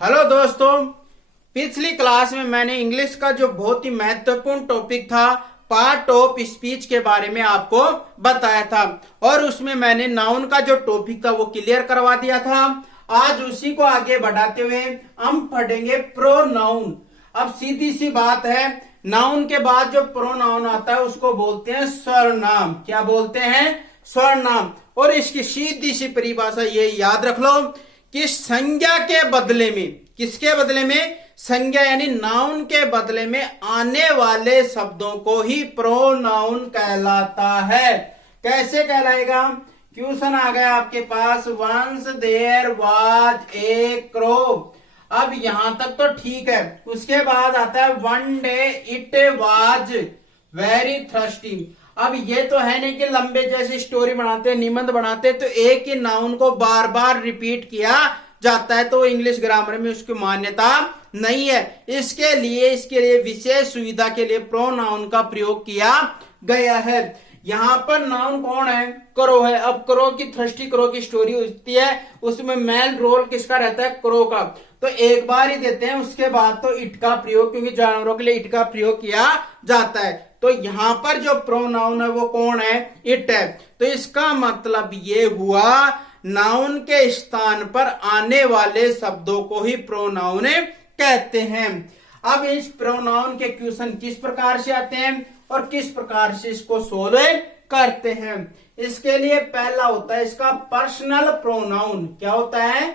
Hello दोस्तों, पिछली class में मैंने इंग्लिश का जो बहुत ही महत्वपूर्ण टॉपिक था पार्ट ऑफ स्पीच के बारे में आपको बताया था और उसमें मैंने नाउन का जो टॉपिक था वो क्लियर करवा दिया था। आज उसी को आगे बढ़ाते हुए हम पढ़ेंगे प्रोनाउन। अब सीधी सी बात है, नाउन के बाद जो प्रोनाउन आता है उसको बोलते हैं सर्वनाम। क्या बोलते हैं? सर्वनाम। और इसकी सीधी सी परिभाषा ये याद रख लो कि संज्ञा के बदले में, किसके बदले में? संज्ञा यानी नाउन के बदले में आने वाले शब्दों को ही प्रोनाउन कहलाता है। कैसे कहलाएगा? क्वेश्चन आ गया आपके पास, once there was a crow. अब यहां तक तो ठीक है। उसके बाद आता है one day it was very thirsty. अब ये तो है नहीं कि लंबे जैसी स्टोरी बनाते, निबंध बनाते तो एक ही नाउन को बार बार रिपीट किया जाता है, तो इंग्लिश ग्रामर में उसकी मान्यता नहीं है। इसके लिए विशेष सुविधा के लिए प्रोनाउन का प्रयोग किया गया है। यहां पर नाउन कौन है? क्रो है। अब क्रो की थर्स्टी क्रो की स्टोरी होती है, उसमें मेन रोल किसका रहता है? क्रो का। तो एक बार ही देते हैं, उसके बाद तो इट का प्रयोग, क्योंकि जानवरों के लिए इट का प्रयोग किया जाता है। तो यहां पर जो प्रोनाउन है वो कौन है? इट है। तो इसका मतलब ये हुआ नाउन के स्थान पर आने वाले शब्दों को ही प्रोनाउन कहते हैं। अब इस प्रोनाउन के क्वेश्चन किस प्रकार से आते हैं और किस प्रकार से इसको सोल्व करते हैं? इसके लिए पहला होता है इसका पर्सनल प्रोनाउन। क्या होता है?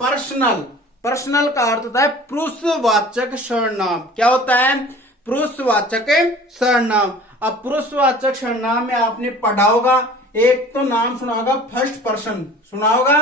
पर्सनल। पर्सनल का अर्थ होता है पुरुषवाचक सर्वनाम। क्या होता है? पुरुषवाचक सर्वनाम। अब पुरुषवाचक सर्वनाम में आपने पढ़ा होगा, एक तो नाम सुना होगा फर्स्ट पर्सन, सुना होगा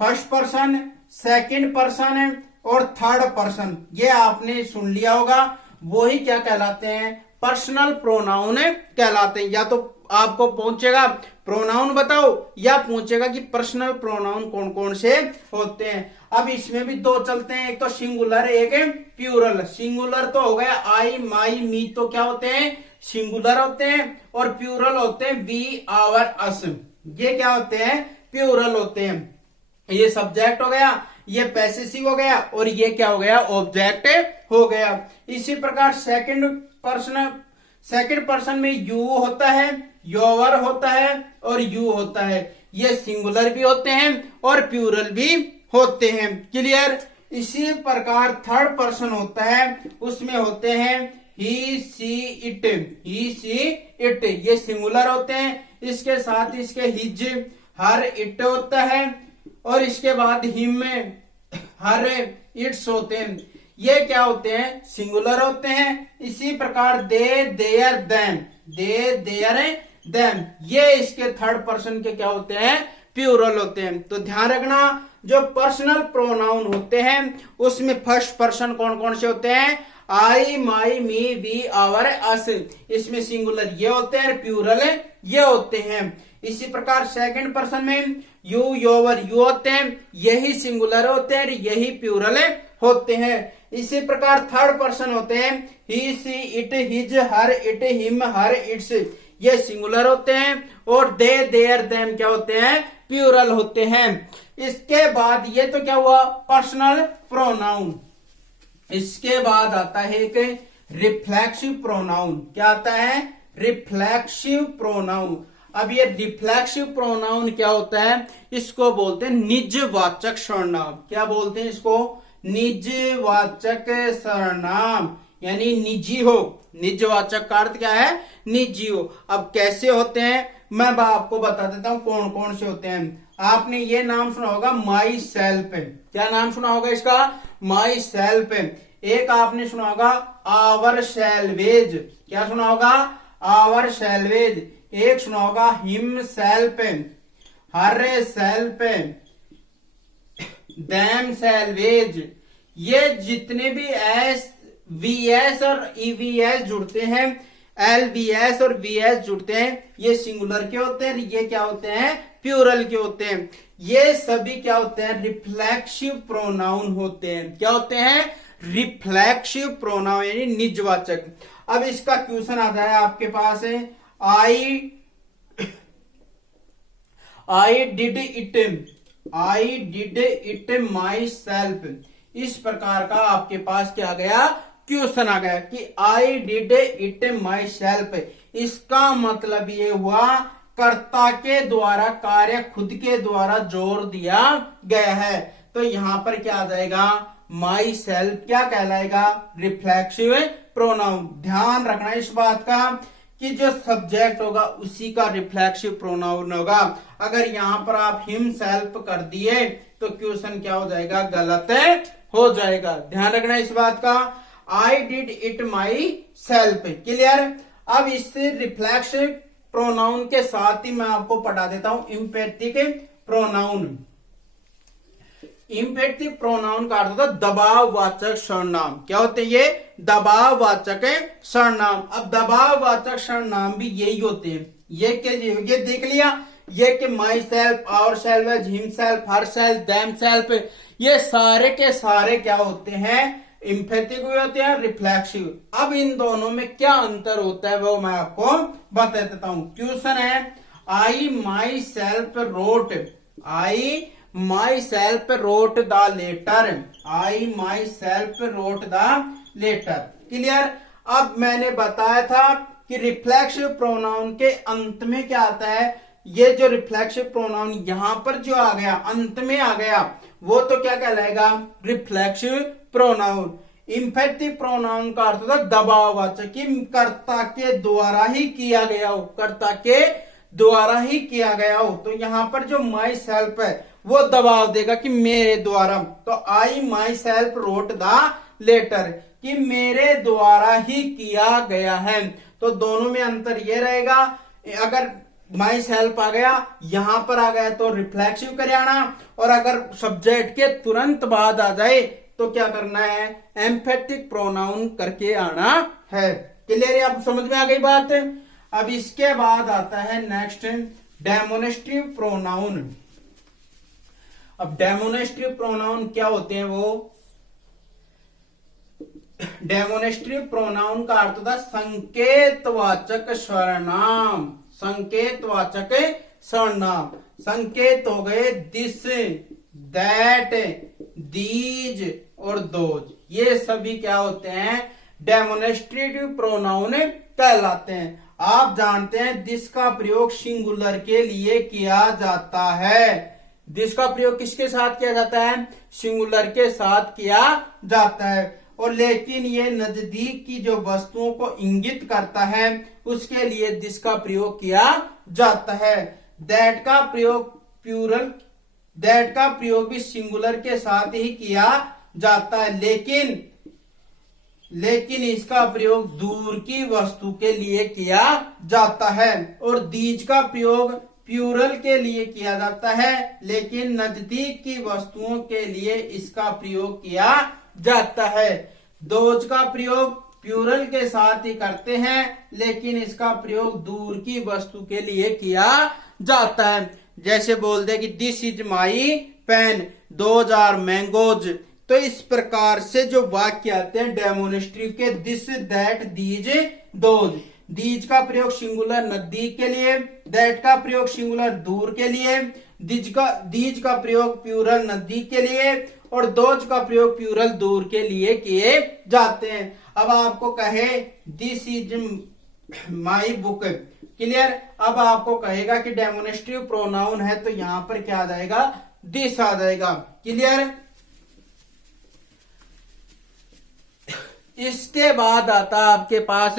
फर्स्ट पर्सन, सेकंड पर्सन और थर्ड पर्सन, ये आपने सुन लिया होगा। वो ही क्या कहलाते हैं? पर्सनल प्रोनाउन कहलाते हैं। या तो आपको पूछेगा प्रोनाउन बताओ, या पूछेगा कि पर्सनल प्रोनाउन कौन कौन से होते हैं। अब इसमें भी दो चलते हैं, एक तो सिंगुलर एक प्लूरल। सिंगुलर तो हो गया आई माई मी, तो क्या होते हैं? सिंगुलर होते हैं। और प्लूरल होते हैं वी आवर अस, ये क्या होते हैं? प्लूरल होते हैं। ये सब्जेक्ट हो गया, ये पैसिव हो गया और ये क्या हो गया? ऑब्जेक्ट हो गया। इसी प्रकार सेकंड पर्सन में यू होता है, योवर होता है और यू होता है। ये सिंगुलर भी होते हैं और प्लूरल भी होते हैं। क्लियर? इसी प्रकार थर्ड पर्सन होता है, उसमें होते हैं he she it. He she it ये सिंगुलर होते हैं। इसके साथ इसके हिज हर इट होता है और इसके बाद हिम हर इट्स होते हैं। ये क्या होते हैं? सिंगुलर होते हैं। इसी प्रकार they their them, they their them, ये इसके थर्ड पर्सन के क्या होते हैं? प्लूरल होते हैं। तो ध्यान रखना, जो पर्सनल प्रोनाउन होते हैं उसमें फर्स्ट पर्सन कौन कौन से होते हैं? आई माई मी वी आवर अस, इसमें सिंगुलर ये होते हैं, प्लूरल ये होते हैं। इसी प्रकार सेकंड पर्सन में यू योवर यू होते हैं, यही सिंगुलर होते हैं, यही प्लूरल होते हैं। इसी प्रकार थर्ड पर्सन होते हैं he she it his her it him her its, ये सिंगुलर होते हैं। और दे देयर देम क्या होते हैं? प्लूरल होते हैं। इसके बाद ये तो क्या हुआ? Personal pronoun. इसके बाद आता है एक रिफ्लेक्सिव प्रोनाउन। क्या आता है? Reflexive pronoun. अब ये रिफ्लेक्सिव प्रोनाउन क्या होता है? इसको बोलते हैं निजवाचक सर्वनाम। क्या बोलते हैं इसको? निजवाचक सर्वनाम, यानी निजी हो। निजवाचक का अर्थ क्या है? निजी हो। अब कैसे होते हैं मैं आपको बता देता हूं कौन कौन से होते हैं। आपने ये नाम सुना होगा माई सेल्फ। क्या नाम सुना होगा इसका? Myself. एक आपने सुना होगा आवर सेल्वेज। क्या सुना होगा? Ourselves. एक सुना होगा himself, herself, themselves. ये जितने भी एस वी एस और ईवीएस जुड़ते हैं, एल वी एस और वी एस जुड़ते हैं, ये सिंगुलर के होते हैं, ये क्या होते हैं? प्लूरल के होते हैं। ये सभी क्या होते हैं? रिफ्लेक्सिव प्रोनाउन होते हैं। क्या होते हैं? रिफ्लेक्सिव प्रोनाउन यानी निजवाचक। अब इसका क्वेश्चन आता है आपके पास है I did it my self. इस प्रकार का आपके पास क्या गया, क्वेश्चन आ गया कि I did it my self. इसका मतलब ये हुआ कर्ता के द्वारा कार्य खुद के द्वारा जोर दिया गया है। तो यहां पर क्या आ जाएगा, माई सेल्फ क्या कहलाएगा, रिफ्लेक्सिव प्रोनाउन। ध्यान रखना इस बात का कि जो सब्जेक्ट होगा उसी का रिफ्लेक्सिव प्रोनाउन होगा। अगर यहां पर आप हिम सेल्फ कर दिए तो क्वेश्चन क्या हो जाएगा, गलत हो जाएगा। ध्यान रखना इस बात का। I did it my self, clear. अब इससे रिफ्लेक्सिव प्रोनाउन के साथ ही मैं आपको पढ़ा देता हूं इंपेटिक प्रोनाउन। इंपेटिव प्रोनाउन का अर्थ होता है दबाववाचक सर्वनाम। क्या होते हैं ये, दबाववाचक सर्वनाम। अब दबाववाचक सर्वनाम भी यही होते हैं। ये देख लिया, ये कि myself, ourself, himself, herself, themself, ये सारे के सारे क्या होते हैं, इंफेटिक भी होते हैं, रिफ्लेक्सिव। अब इन दोनों में क्या अंतर होता है वो मैं आपको बता देता हूं। क्वेश्चन है, I myself wrote, I myself wrote the letter, I myself wrote the letter, clear. अब मैंने बताया था कि रिफ्लेक्सिव प्रोनाउन के अंत में क्या आता है, ये जो रिफ्लेक्सिव प्रोनाउन यहां पर जो आ गया, अंत में आ गया, वो तो क्या कहलाएगा, रिफ्लेक्सिव प्रोनाउन। इंफेटिव प्रोनाउन का अर्थ होता है दबाववाचक, कि कर्ता के द्वारा ही किया गया हो, कर्ता के द्वारा ही किया गया हो। तो यहां पर जो माई सेल्फ है वो दबाव देगा कि मेरे द्वारा। तो I myself wrote the letter, कि मेरे द्वारा ही किया गया है। तो दोनों में अंतर ये रहेगा, अगर माई सेल्फ आ गया, यहां पर आ गया तो रिफ्लेक्सिव कर आना, और अगर सब्जेक्ट के तुरंत बाद आ जाए तो क्या करना है, एम्फेटिक प्रोनाउन करके आना है। क्लियर है, आप समझ में आ गई बात। अब इसके बाद आता है नेक्स्ट डेमोनेस्ट्रेटिव प्रोनाउन। अब डेमोनेस्ट्रेटिव प्रोनाउन क्या होते हैं, वो डेमोनेस्ट्रेटिव प्रोनाउन का अर्थ होता है संकेतवाचक सर्वनाम, संकेतवाचक सर्वनाम। संकेत हो गए दिस, दैट, दीज और दोज, ये सभी क्या होते हैं, डेमोनेस्ट्रेटिव प्रोनाउन कहलाते हैं। आप जानते हैं दिस का प्रयोग सिंगुलर के लिए किया जाता है। दिस का प्रयोग किसके साथ किया जाता है, सिंगुलर के साथ किया जाता है। और लेकिन ये नजदीक की जो वस्तुओं को इंगित करता है उसके लिए दिस का प्रयोग किया जाता है। दैट का प्रयोग प्लूरल, दैट का प्रयोग भी सिंगुलर के साथ ही किया जाता है, लेकिन इसका प्रयोग दूर की वस्तु के लिए किया जाता है। और दीज का प्रयोग प्लूरल के लिए किया जाता है, लेकिन नजदीक की वस्तुओं के लिए इसका प्रयोग किया जाता है। दोज का प्रयोग प्लूरल के साथ ही करते हैं, लेकिन इसका प्रयोग दूर की वस्तु के लिए किया जाता है। जैसे बोल दे कि this is my pen, those are mangoes. तो इस प्रकार से जो वाक्य आते हैं डेमोनेस्ट्रेटिव के, this, that, these, those. These का प्रयोग सिंगुलर नजदीक के लिए, दैट का प्रयोग सिंगुलर दूर के लिए, दीज का प्रयोग प्लूरल नजदीक के लिए, और दोज का प्रयोग प्लूरल दूर के लिए किए जाते हैं। अब आपको कहे this is my book, clear. अब आपको कहेगा कि डेमोनेस्ट्रेटिव प्रोनाउन है, तो यहां पर क्या आ जाएगा, दिस आ जाएगा, क्लियर। इसके बाद आता है आपके पास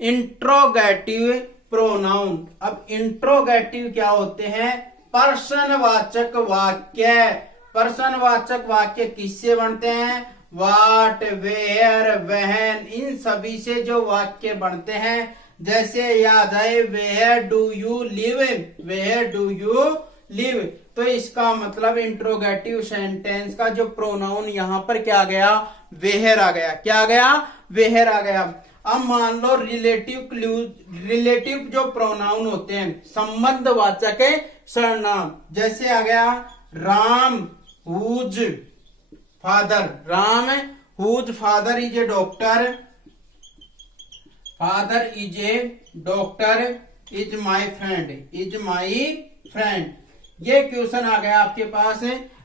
इंट्रोगेटिव प्रोनाउन। अब इंट्रोगेटिव क्या होते हैं, प्रश्नवाचक वाक्य। प्रश्नवाचक वाक्य किससे बनते हैं, वाट, वेयर, व्हेन, इन सभी से जो वाक्य बनते हैं। जैसे याद आए, where do you live, where do you live. तो इसका मतलब इंट्रोगेटिव सेंटेंस का जो प्रोनाउन यहां पर क्या गया, वेयर आ गया। क्या आ गया, वेयर आ गया। अब मान लो रिलेटिव जो प्रोनाउन होते हैं, संबंधवाचक सर्वनाम। जैसे आ गया Ram whose father, Ram whose father is a doctor, father is a doctor, is my friend, is my friend. ये क्वेश्चन आ गया आपके पास,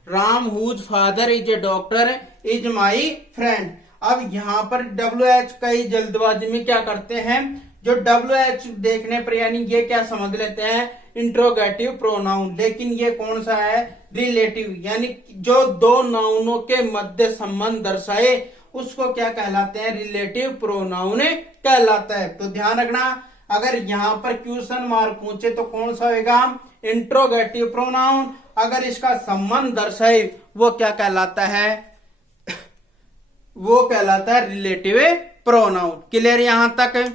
Ram whose father is a doctor, is my friend. अब यहाँ पर WH कई जल्दबाजी में क्या करते हैं, जो WH देखने पर यानी ये क्या समझ लेते हैं इंट्रोगेटिव प्रोनाउन, लेकिन ये कौन सा है रिलेटिव, यानी जो दो नाउनों के मध्य संबंध दर्शाए उसको क्या कहलाते हैं रिलेटिव प्रोनाउन कहलाता है। तो ध्यान रखना, अगर यहाँ पर क्वेश्चन मार्क पूछे तो कौन सा होगा इंट्रोगेटिव प्रोनाउन, अगर इसका संबंध दर्शाए वो क्या कहलाता है, वो कहलाता है रिलेटिव प्रोनाउन। क्लियर यहां तक?